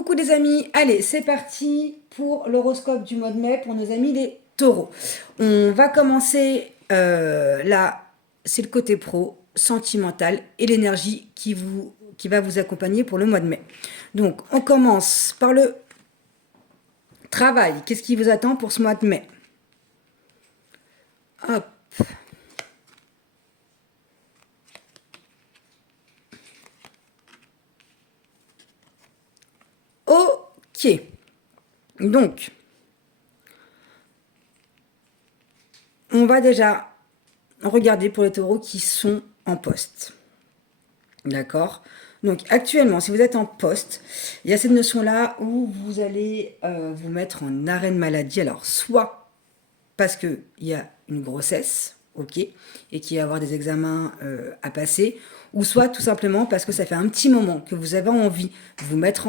Coucou les amis, allez c'est parti pour l'horoscope du mois de mai pour nos amis les taureaux. On va commencer là, c'est le côté pro, sentimental et l'énergie qui va vous accompagner pour le mois de mai. Donc on commence par le travail, qu'est-ce qui vous attend pour ce mois de mai? Hop. Ok, donc on va déjà regarder pour les taureaux qui sont en poste. D'accord. Donc actuellement, si vous êtes en poste, il y a cette notion-là où vous allez vous mettre en arrêt de maladie. Alors, soit parce qu'il y a une grossesse, ok, et qu'il va y avoir des examens à passer, ou soit tout simplement parce que ça fait un petit moment que vous avez envie de vous mettre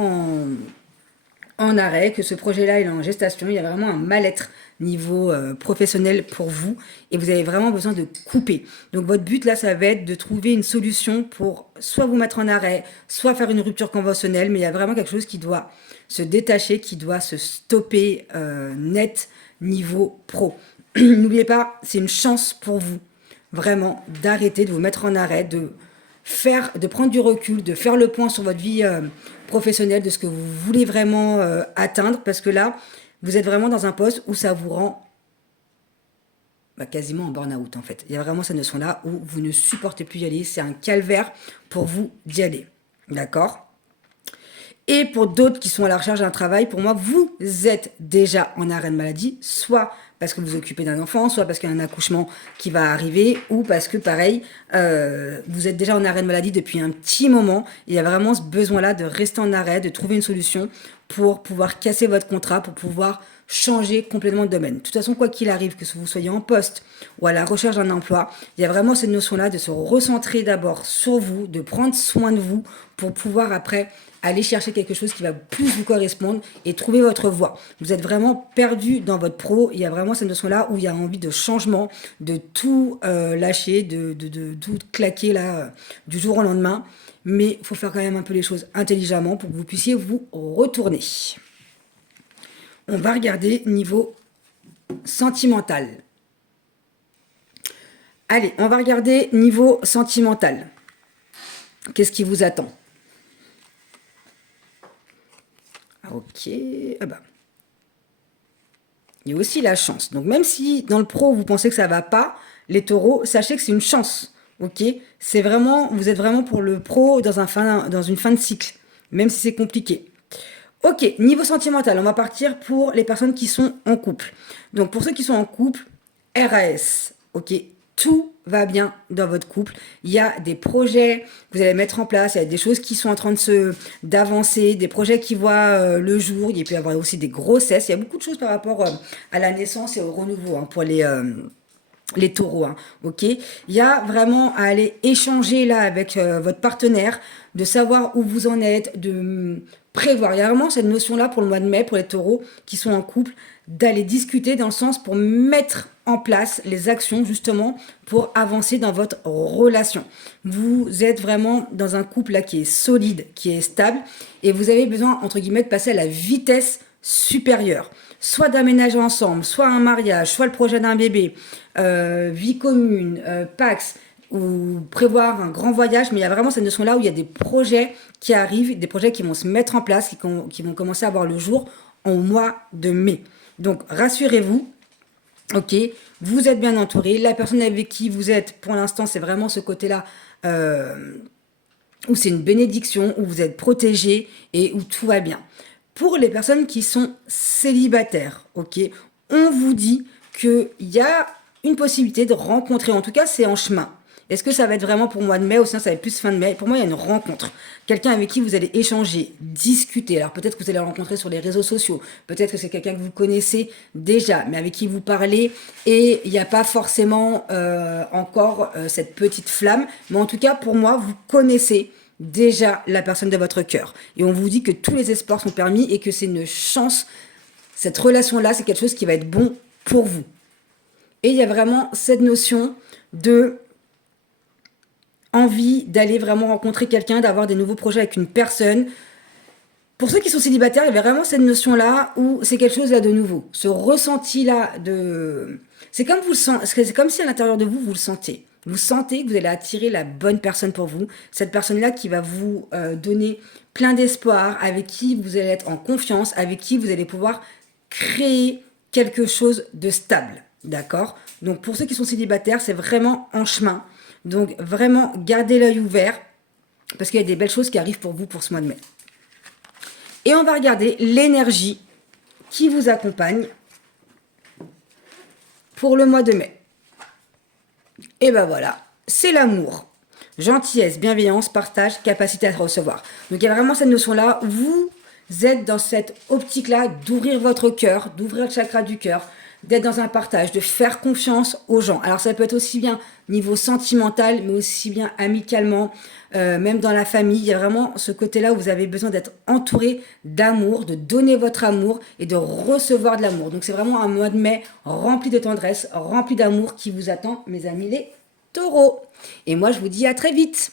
en arrêt, que ce projet-là est en gestation, il y a vraiment un mal-être niveau professionnel pour vous et vous avez vraiment besoin de couper. Donc votre but là, ça va être de trouver une solution pour soit vous mettre en arrêt, soit faire une rupture conventionnelle, mais il y a vraiment quelque chose qui doit se détacher, qui doit se stopper net niveau pro. N'oubliez pas, c'est une chance pour vous vraiment d'arrêter, de vous mettre en arrêt, de prendre du recul, de faire le point sur votre vie professionnelle, de ce que vous voulez vraiment atteindre, parce que là, vous êtes vraiment dans un poste où ça vous rend quasiment en burn-out en fait. Il y a vraiment cette notion-là où vous ne supportez plus y aller, c'est un calvaire pour vous d'y aller. D'accord ? Et pour d'autres qui sont à la recherche d'un travail, pour moi, vous êtes déjà en arrêt de maladie, soit parce que vous vous occupez d'un enfant, soit parce qu'il y a un accouchement qui va arriver, ou parce que, pareil, vous êtes déjà en arrêt de maladie depuis un petit moment. Il y a vraiment ce besoin-là de rester en arrêt, de trouver une solution pour pouvoir casser votre contrat, pour pouvoir changer complètement de domaine. De toute façon, quoi qu'il arrive, que vous soyez en poste ou à la recherche d'un emploi, il y a vraiment cette notion-là de se recentrer d'abord sur vous, de prendre soin de vous pour pouvoir après aller chercher quelque chose qui va plus vous correspondre et trouver votre voie. Vous êtes vraiment perdu dans votre pro. Il y a vraiment cette notion-là où il y a envie de changement, de tout lâcher, de tout claquer là du jour au lendemain. Mais il faut faire quand même un peu les choses intelligemment pour que vous puissiez vous retourner. On va regarder niveau sentimental. Allez, on va regarder niveau sentimental. Qu'est-ce qui vous attend? Ok, ah bah. Il y a aussi la chance. Donc même si dans le pro vous pensez que ça va pas, les taureaux, sachez que c'est une chance. Ok, c'est vraiment, vous êtes vraiment pour le pro dans une fin de cycle, même si c'est compliqué. Ok, niveau sentimental, on va partir pour les personnes qui sont en couple. Donc pour ceux qui sont en couple, RAS, ok, tout va bien dans votre couple. Il y a des projets que vous allez mettre en place, il y a des choses qui sont en train d'avancer, des projets qui voient le jour. Il peut y avoir aussi des grossesses. Il y a beaucoup de choses par rapport à la naissance et au renouveau pour les taureaux, hein, ok. Il y a vraiment à aller échanger là avec votre partenaire, de savoir où vous en êtes, de prévoir. Il y a vraiment cette notion-là pour le mois de mai, pour les taureaux qui sont en couple, d'aller discuter dans le sens pour mettre en place les actions justement pour avancer dans votre relation. Vous êtes vraiment dans un couple là qui est solide, qui est stable et vous avez besoin entre guillemets de passer à la vitesse supérieure. Soit d'aménager ensemble, soit un mariage, soit le projet d'un bébé, vie commune, Pax, ou prévoir un grand voyage, mais il y a vraiment cette notion-là où il y a des projets qui arrivent, des projets qui vont se mettre en place, qui vont commencer à voir le jour en mois de mai. Donc rassurez-vous, ok, vous êtes bien entouré, la personne avec qui vous êtes pour l'instant, c'est vraiment ce côté-là où c'est une bénédiction, où vous êtes protégé et où tout va bien. Pour les personnes qui sont célibataires, ok, on vous dit qu'il y a une possibilité de rencontrer, en tout cas c'est en chemin. Est-ce que ça va être vraiment pour mois de mai ou sinon ça va être plus fin de mai? Pour moi, il y a une rencontre. Quelqu'un avec qui vous allez échanger, discuter. Alors peut-être que vous allez le rencontrer sur les réseaux sociaux. Peut-être que c'est quelqu'un que vous connaissez déjà, mais avec qui vous parlez. Et il n'y a pas forcément encore cette petite flamme. Mais en tout cas, pour moi, vous connaissez déjà la personne de votre cœur. Et on vous dit que tous les espoirs sont permis et que c'est une chance. Cette relation-là, c'est quelque chose qui va être bon pour vous. Et il y a vraiment cette notion de envie d'aller vraiment rencontrer quelqu'un, d'avoir des nouveaux projets avec une personne. Pour ceux qui sont célibataires, il y avait vraiment cette notion-là où c'est quelque chose là de nouveau. Ce ressenti-là de... C'est comme vous le sentez, c'est comme si à l'intérieur de vous, vous le sentez. Vous sentez que vous allez attirer la bonne personne pour vous. Cette personne-là qui va vous donner plein d'espoir, avec qui vous allez être en confiance, avec qui vous allez pouvoir créer quelque chose de stable. D'accord? Donc pour ceux qui sont célibataires, c'est vraiment en chemin. Donc vraiment, gardez l'œil ouvert parce qu'il y a des belles choses qui arrivent pour vous pour ce mois de mai. Et on va regarder l'énergie qui vous accompagne pour le mois de mai. Et ben voilà, c'est l'amour. Gentillesse, bienveillance, partage, capacité à recevoir. Donc il y a vraiment cette notion-là, vous êtes dans cette optique-là d'ouvrir votre cœur, d'ouvrir le chakra du cœur, d'être dans un partage, de faire confiance aux gens. Alors ça peut être aussi bien niveau sentimental, mais aussi bien amicalement, même dans la famille. Il y a vraiment ce côté-là où vous avez besoin d'être entouré d'amour, de donner votre amour et de recevoir de l'amour. Donc c'est vraiment un mois de mai rempli de tendresse, rempli d'amour qui vous attend, mes amis les taureaux. Et moi je vous dis à très vite.